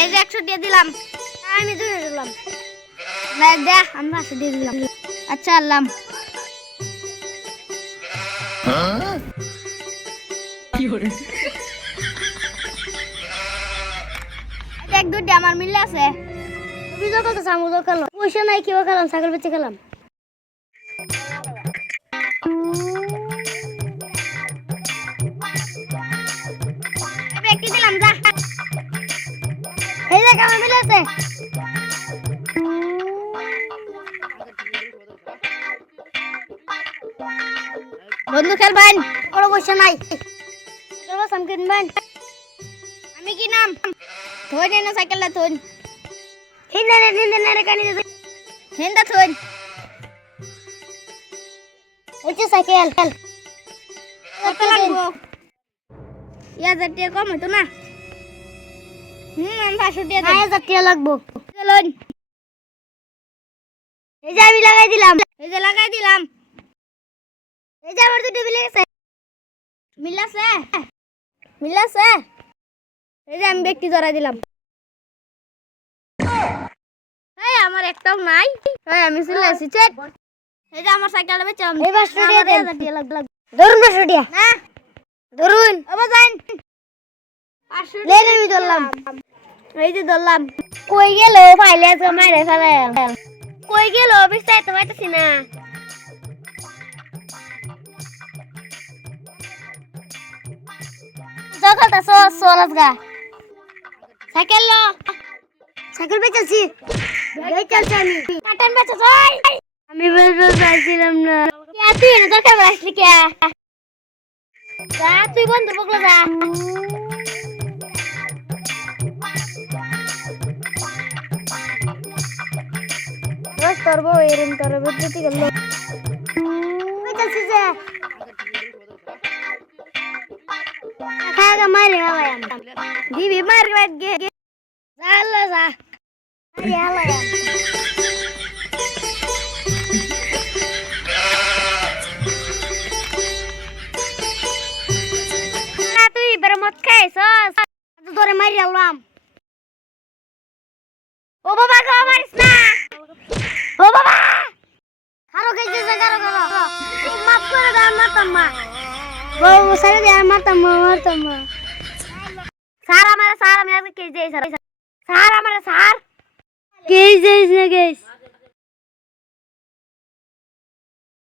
এই যে 100 দিয়ে দিলাম। আমি 200 দিলাম। না দে আমরা 100 দিয়ে দিলাম। আচ্ছা আল্লাহ। কি করে? এক দুটি আমার মিলে আছে। তুই যখন তো সামুদ্র খেলো পয়সা নাই কিবা খেলাম ছাগল বেচে খেলাম। ব্যক্তি দিলাম যা। এই দেখ আমার মিলে আছে। বন্ধু খেলবেন? ওর পয়সা নাই। চলো সাম কিনবেন। আমি কি নাম? ধোন না সাইকেলটা ধোন। হিন্দে কানি দে। হেন্দা ধোন। এই যে সাইকেল। কত লাগবো? ইয়া জাতীয় কম হতো না। আমি 500 দিয়ে দেব। 1000 টাকা লাগবো। চলুন। এই যে আমি লাগাই দিলাম। এই যে লাগাই দিলাম। এই যে আমার দুটো মিলে গেছে। মিলাছে? মিলাছে? এই যে আমি ব্যক্তি ধরাই দিলাম। এই আমার একটাও নাই। এই আমি চলে আসি চেক। এই যে আমার সাইকেলটা বেচলাম। এই 500 টাকা দেন। 1000 টাকা লাগবে। ধরুন 500 টাকা। না ধরুন। আবার যান। 500 লেন আমি ধরলাম। এই যে ধরলাম। কই গেল ফাইলে আজকে মাইরে ফেলে। কই গেল বিস্তারিত তো পাইতেছি না। সকালটা সোলাস গা। সাইকেল লো। সাইকেল বেচেছি। বেচেছি আমি। কাটান বেচো যাই। আমি বেচতে চাইছিলাম না। কে তুই না দরকার আসলি কে? যা তুই বন্ধু বকলা যা। বস তোর বউ এরম তোর বেচতে গেল। বেচেছি যে। খাগা মারি হালাই আম। দিবি মার গে। যা আল্লাহ যা। মারি হালাই আম। না তুই বের মত খাইছস। তোরে মারি আলাম। ও বাবা গো মারিস না। ও বাবা খারো খাইছে কারো মাফ করে দাও মারতাম মা বউ সারে দে মারতাম মা স্যার আমার স্যার আমি আজকে কেস দেই স্যার। স্যার আমার স্যার কেস দেইছ না কেস